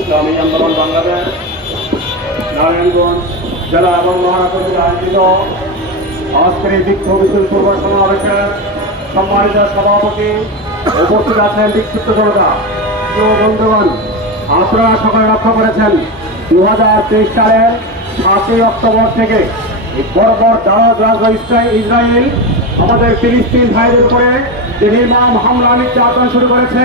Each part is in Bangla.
ইসলামী আন্দোলন বাংলাদেশ নারায়ণগঞ্জ জেলা এবং মহানগরীতে আয়োজিত আজকের এই বিক্ষোভ মিছিল পূর্ব সমাবেশের সম্মানিত সভাপতি উপস্থিত আছেন বিক্ষিপ্ত জনতা। প্রিয় বন্ধুগণ, আপনারা সকালে লক্ষ্য করেছেন 2023 সালের 7ই অক্টোবর থেকে বর্বর ইসরায়েল আমাদের ফিলিস্তিন ভাইদের উপরে যে নির্মম হামলা নির্যাতন শুরু করেছে।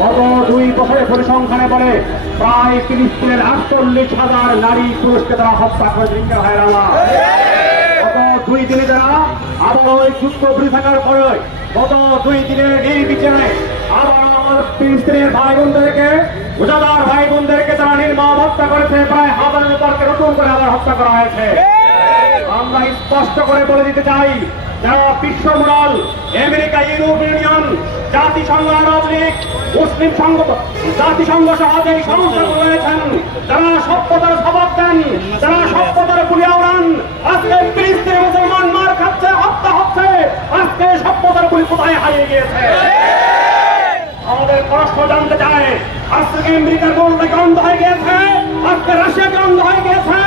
গত 2 বছরের পরিসংখ্যানে বলে প্রায় ফিলিস্তিনের 48,000 নারী পুরুষকে তারা হত্যা করেছে। গত 2 দিনে যারা আবার ওই যুদ্ধ বৃদ্ধি থাকার পরে গত 2 দিনের নির্বিচারে আবার আমাদের ফিলিস্তিনের ভাই বোনদেরকে রোজাদার ভাই বোনদেরকে তারা নির্মম হত্যা করেছে। প্রায় 1000-এর উপরকে নতুন করে আবার হত্যা করা হয়েছে। আমরা স্পষ্ট করে বলে দিতে চাই, যারা বিশ্ব মোড়ল আমেরিকা, ইউরোপীয় ইউনিয়ন, জাতিসংঘ, আরব লীগ, মুসলিম সংঘ, জাতিসংঘ সহ যে সংস্থাগুলো রয়েছেন, যারা সভ্যতার সবক দেন, যারা সভ্যতার পুলিয়া উড়ান, আজকে ফিলিস্তিনে মুসলমান মার খাচ্ছে, হত্যা হচ্ছে, আজকে সভ্যতার পুলি কোথায় হারিয়ে গিয়েছে? আমাদের প্রশ্ন জানতে চায়, আজকে আমেরিকার গোলটাকে অন্ধ হয়ে গিয়েছে, আজকে রাশিয়াকে অন্ধ হয়ে গিয়েছে,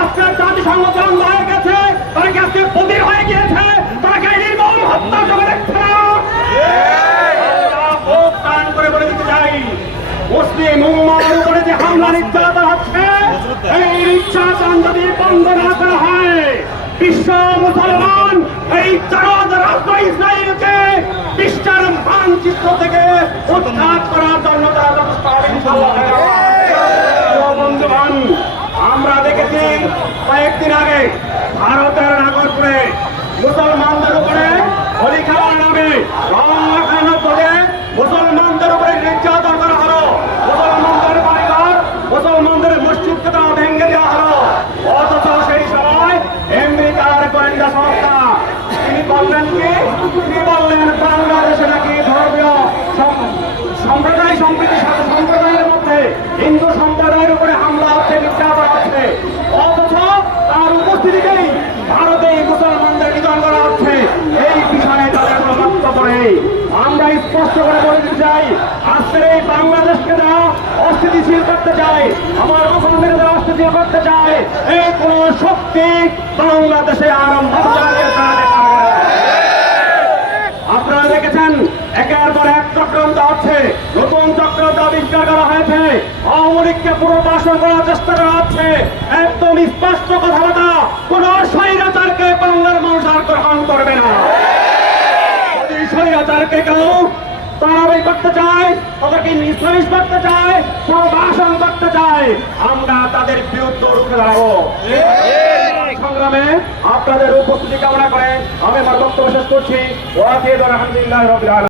আজকে জাতিসংঘকে অন্ধ হয়ে গেছে, তারা কি আজকে বধির হয়ে গিয়েছে? তারা কি নির্মম হত্যা করে দেখছে না? করে বলে দিতে চাই, মুসলিম উম্মাহর উপরে যে হামলা নির্যাতন হচ্ছে, এই নির্যাতন যদি বন্ধ না করা হয়, বিশ্ব মুসলমান এই রাষ্ট্র ইসরায়েলকে বিশ্বের মানচিত্র থেকে উৎখাত করার জন্য তারা যথেষ্ট বন্ধুগণ। আমরা দেখেছি কয়েকদিন আগে ভারতের নাগরপুরে মুসলমানদের উপরে হোলি খেলার নামে রং মাখানোর পরে মুসলমানদের উপরে নির্যাতন করা হলো। মুসলমানদের বাড়িঘর, মুসলমানদের মসজিদকে তারা ভেঙে দেওয়া হলো। অথচ সেই সময় আমেরিকার গোয়েন্দা সংস্থা তিনি বললেন কি? তিনি বললেন বাংলাদেশে নাকি ধর্মীয় সম্প্রদায় সম্প্রীতি সম্প্রদায়ের মধ্যে হিন্দু সম্প্রদায়ের উপরে হামলা হচ্ছে, নির্যাতন হচ্ছে। অথচ তার উপস্থিতিতেই ভারতে মুসলমানদের নিধন করা হচ্ছে। এই বিষয়ে তাদের কোনো বক্তব্য নেই। আমরা স্পষ্ট করে বলে দিতে চাই, আজকের এই বাংলাদেশকে যারা অস্থিতিশীল করতে চায়, আমার মুসলমানদের যারা অস্থিতিশীল করতে চায়, এই কোন শক্তি বাংলাদেশে আরম্ভ আপনারা দেখেছেন একের পর এক চক্রান্ত হচ্ছে, নতুন চক্রান্ত আবিষ্কার করা হয়েছে, আওয়ামী লীগকে পুনর্বাসন করার চেষ্টা করা হচ্ছে। একদম স্পষ্ট কথাবার্তা, কোন স্বৈরাচারকে বাংলার মানুষ আর গ্রহণ করবে না। যদি স্বৈরাচারকে কেউ তারাবি করতে চায়, তাদেরকে নিঃশ্বাস করতে চায়, পুনর্বাসন করতে চায়, আমরা তাদের বিরুদ্ধে রুখে দাঁড়াবো। সংগ্রামে আপনাদের উপস্থিতি কামনা করে আমি আমার বক্তব্য শেষ করছি। ওয়াকিদ আলহামদুলিল্লাহ রাব্বিল আলামিন।